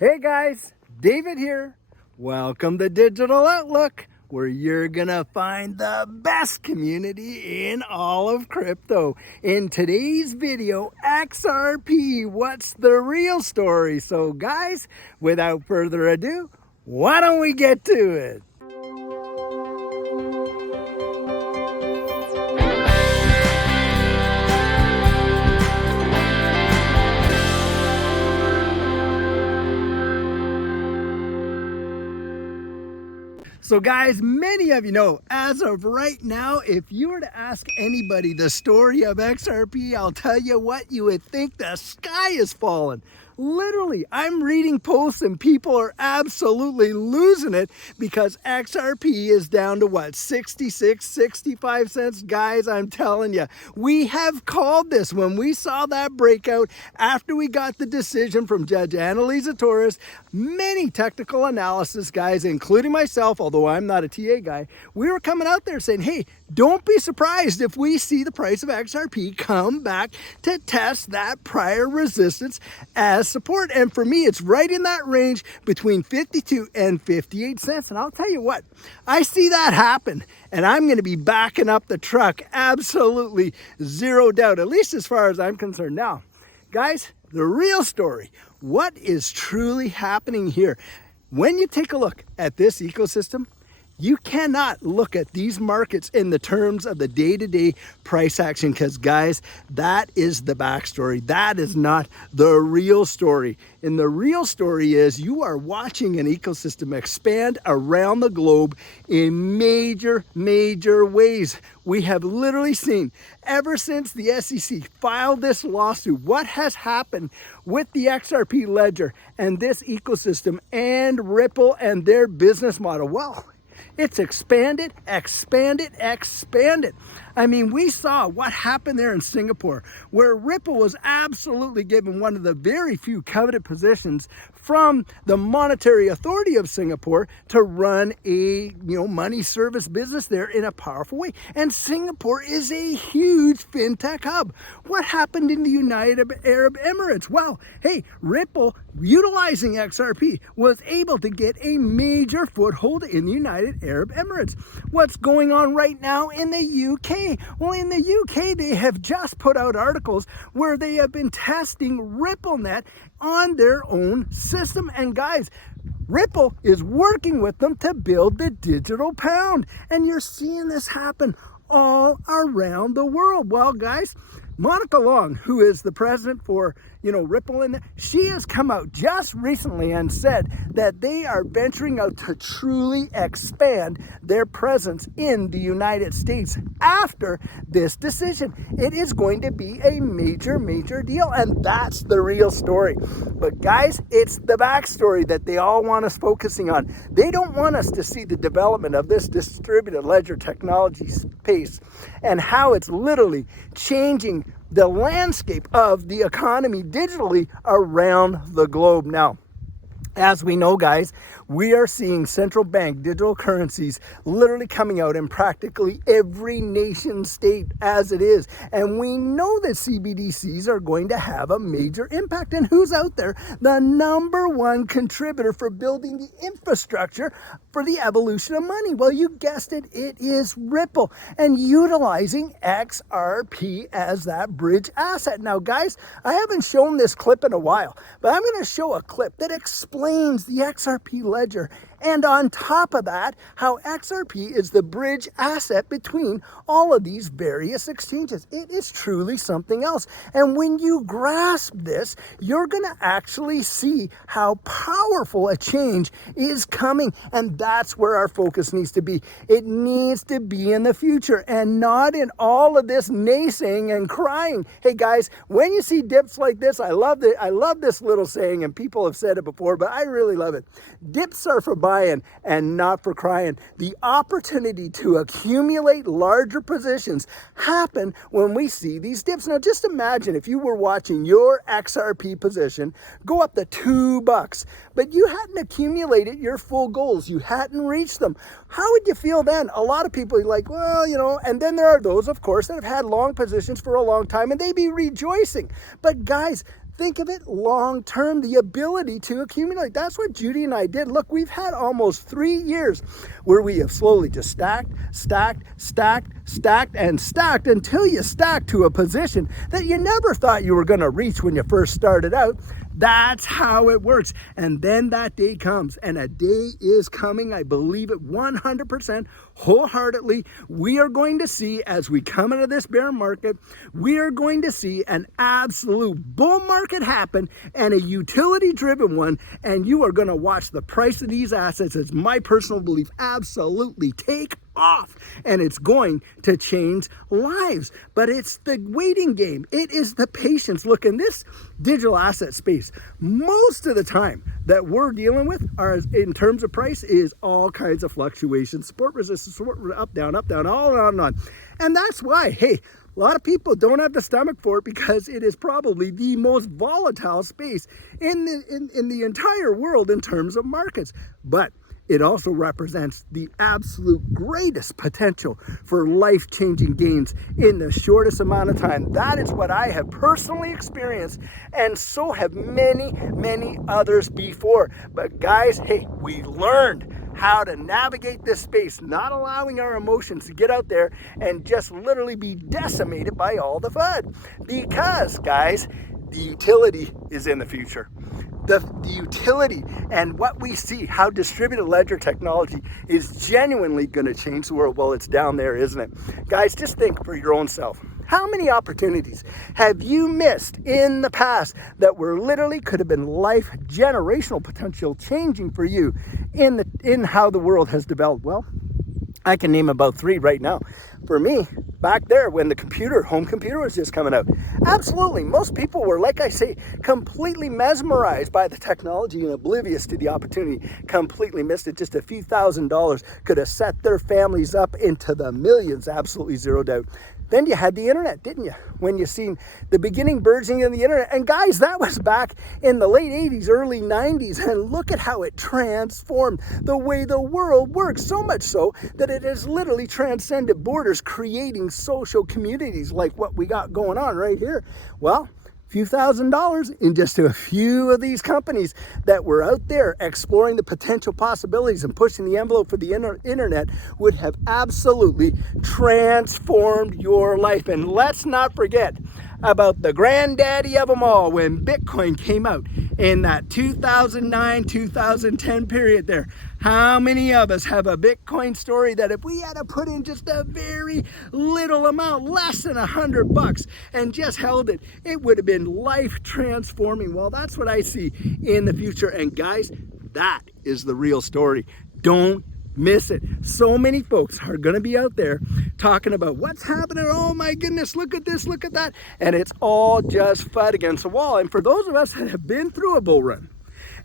Hey guys, David here. Welcome to Digital Outlook, where you're gonna find the best community in all of crypto. In today's video, XRP, what's the real story? So guys, without further ado, why don't we get to it? So guys, many of you know, as of right now, if you were to ask anybody the story of XRP, I'll tell you what, you would think the sky is falling. Literally, I'm reading posts and people are absolutely losing it because XRP is down to what, 66, 65 cents? Guys, I'm telling you, we have called this when we saw that breakout after we got the decision from Judge Annalisa Torres. Many technical analysis guys, including myself, although I'm not a TA guy, we were coming out there saying, hey, don't be surprised if we see the price of XRP come back to test that prior resistance as support. And for me, it's right in that range between 52 and 58 cents. And I'll tell you what, I see that happen and I'm going to be backing up the truck. Absolutely zero doubt, at least as far as I'm concerned. Now, guys, the real story, what is truly happening here? When you take a look at this ecosystem, you cannot look at these markets in the terms of the day-to-day price action because, guys, that is the backstory. That is not the real story. And the real story is you are watching an ecosystem expand around the globe in major ways. We have literally seen, ever since the SEC filed this lawsuit, what has happened with the XRP ledger and this ecosystem and Ripple and their business model. Well, it's expanded. I mean, we saw what happened there in Singapore, where Ripple was absolutely given one of the very few coveted positions from the Monetary Authority of Singapore to run a money service business there in a powerful way. And Singapore is a huge fintech hub. What happened in the United Arab Emirates? Well, hey, Ripple, utilizing XRP, was able to get a major foothold in the United Arab Emirates. What's going on right now in the UK? Well, in the UK, they have just put out articles where they have been testing RippleNet on their own system. And guys, Ripple is working with them to build the digital pound. And you're seeing this happen all around the world. Well, guys, Monica Long, who is the president for Ripple, she has come out just recently and said that they are venturing out to truly expand their presence in the United States after this decision. It is going to be a major deal, and that's the real story. But guys, it's the backstory that they all want us focusing on. They don't want us to see the development of this distributed ledger technology space and how it's literally changing the landscape of the economy digitally around the globe. Now, as we know, guys, we are seeing central bank digital currencies literally coming out in practically every nation state as it is. And we know that CBDCs are going to have a major impact. And who's out there? The number one contributor for building the infrastructure for the evolution of money. Well, you guessed it, it is Ripple, and utilizing XRP as that bridge asset. Now, guys, I haven't shown this clip in a while, but I'm going to show a clip that explains the XRP ledger, and on top of that, how XRP is the bridge asset between all of these various exchanges. It is truly something else. And when you grasp this, you're going to actually see how powerful a change is coming. And that's where our focus needs to be. It needs to be in the future and not in all of this naysaying and crying. Hey guys, when you see dips like this, I love this little saying, and people have said it before, but I really love it. Dips are for buying and not for crying. The opportunity to accumulate larger positions happen when we see these dips. Now, just imagine if you were watching your XRP position go up to $2, but you hadn't accumulated your full goals. You hadn't reached them. How would you feel then? A lot of people are like, well, and then there are those, of course, that have had long positions for a long time and they'd be rejoicing. But guys, think of it long term, the ability to accumulate. That's what Judy and I did. Look, we've had almost 3 years where we have slowly just stacked until you stack to a position that you never thought you were going to reach when you first started out. That's how it works. And then that day comes, and a day is coming. I believe it 100% wholeheartedly. We are going to see, as we come into this bear market, we are going to see an absolute bull market happen and a utility driven one. And you are going to watch the price of these assets, it's my personal belief, absolutely take off, and it's going to change lives. But it's the waiting game. It is the patience. Look, in this digital asset space, most of the time that we're dealing with are, in terms of price, is all kinds of fluctuations, support, resistance, support, up, down, all on and on. And that's why, hey, a lot of people don't have the stomach for it, because it is probably the most volatile space in the entire world in terms of markets. But it also represents the absolute greatest potential for life-changing gains in the shortest amount of time. That is what I have personally experienced, and so have many, many others before. But guys, hey, we learned how to navigate this space, not allowing our emotions to get out there and just literally be decimated by all the FUD. Because, guys, the utility is in the future. The utility and what we see, how distributed ledger technology is genuinely going to change the world. Well, it's down there, isn't it? Guys, just think for your own self. How many opportunities have you missed in the past that were literally could have been life generational potential changing for you in how the world has developed? Well, I can name about 3 right now. For me, back there when the home computer was just coming out, absolutely, most people were, like I say, completely mesmerized by the technology and oblivious to the opportunity, completely missed it. Just a few $1,000s could have set their families up into the millions, absolutely zero doubt. Then you had the internet, didn't you? When you seen the beginning burgeoning of the internet. And guys, that was back in the late 80s, early 90s. And look at how it transformed the way the world works. So much so that it has literally transcended borders, creating social communities like what we got going on right here. Well, few $1,000s in just a few of these companies that were out there exploring the potential possibilities and pushing the envelope for the internet would have absolutely transformed your life. And let's not forget about the granddaddy of them all when Bitcoin came out in that 2009-2010 period there. How many of us have a Bitcoin story that if we had to put in just a very little amount, less than $100, and just held it, it would have been life transforming? Well, that's what I see in the future. And guys, that is the real story. Don't miss it. So many folks are going to be out there talking about what's happening. Oh my goodness, look at this, look at that. And it's all just FUD against the wall. And for those of us that have been through a bull run,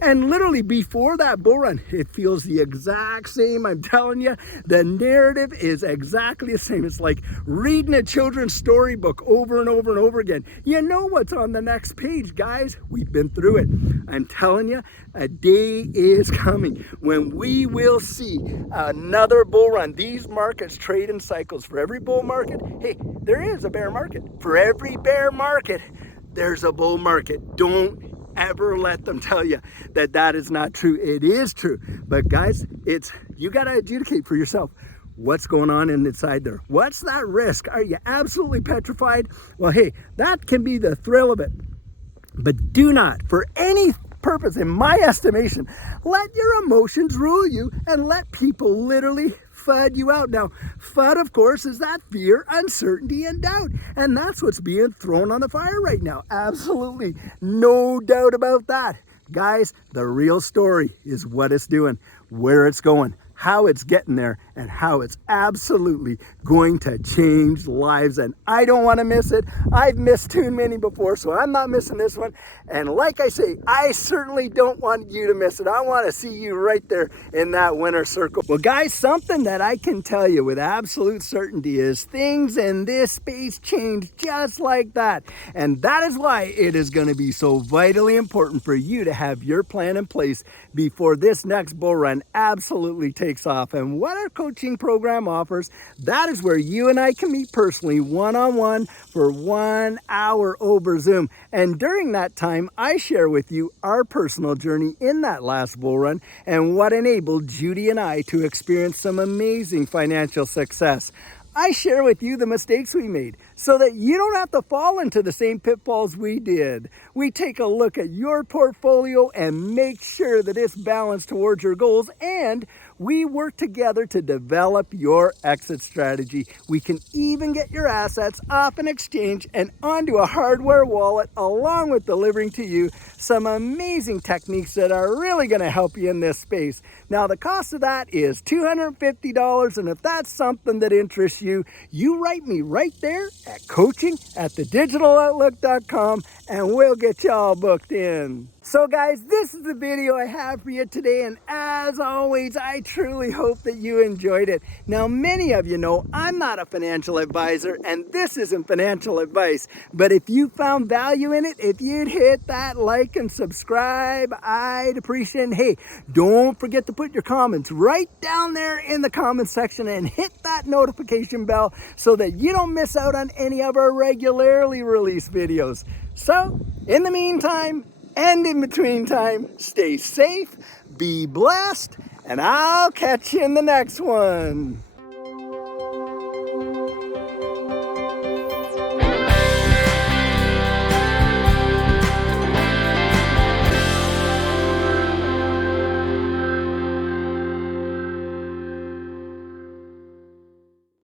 and literally before that bull run, it feels the exact same. I'm telling you, the narrative is exactly the same. It's like reading a children's storybook over and over and over again. You know what's on the next page, guys. We've been through it. I'm telling you, a day is coming when we will see another bull run. These markets trade in cycles. For every bull market, hey, there is a bear market. For every bear market, there's a bull market. Don't ever let them tell you that that is not true. It is true. But guys, you got to adjudicate for yourself what's going on inside there. What's that risk? Are you absolutely petrified? Well, hey, that can be the thrill of it. But do not, for any purpose, in my estimation, let your emotions rule you and let people literally FUD you out. Now, FUD, of course, is that fear, uncertainty, and doubt. And that's what's being thrown on the fire right now. Absolutely. No doubt about that. Guys, the real story is what it's doing, where it's going, how it's getting there, and how it's absolutely going to change lives. And I don't want to miss it. I've missed too many before, so I'm not missing this one. And like I say, I certainly don't want you to miss it. I want to see you right there in that winner circle. Well, guys, something that I can tell you with absolute certainty is things in this space change just like that. And that is why it is going to be so vitally important for you to have your plan in place before this next bull run absolutely takes takes off. And what our coaching program offers, that is where you and I can meet personally one-on-one for 1 hour over Zoom. And during that time, I share with you our personal journey in that last bull run and what enabled Judy and I to experience some amazing financial success. I share with you the mistakes we made so that you don't have to fall into the same pitfalls we did. We take a look at your portfolio and make sure that it's balanced towards your goals, and we work together to develop your exit strategy. We can even get your assets off an exchange and onto a hardware wallet, along with delivering to you some amazing techniques that are really going to help you in this space. Now, the cost of that is $250, and if that's something that interests you, you write me right there at coaching@thedigitaloutlook.com, and we'll get you all booked in. So guys, this is the video I have for you today, and as always, I truly hope that you enjoyed it. Now, many of you know I'm not a financial advisor, and this isn't financial advice, but if you found value in it, if you'd hit that like and subscribe, I'd appreciate it. And hey, don't forget to put your comments right down there in the comment section and hit that notification bell so that you don't miss out on any of our regularly released videos. So, in the meantime, and in between time, stay safe, be blessed, and I'll catch you in the next one.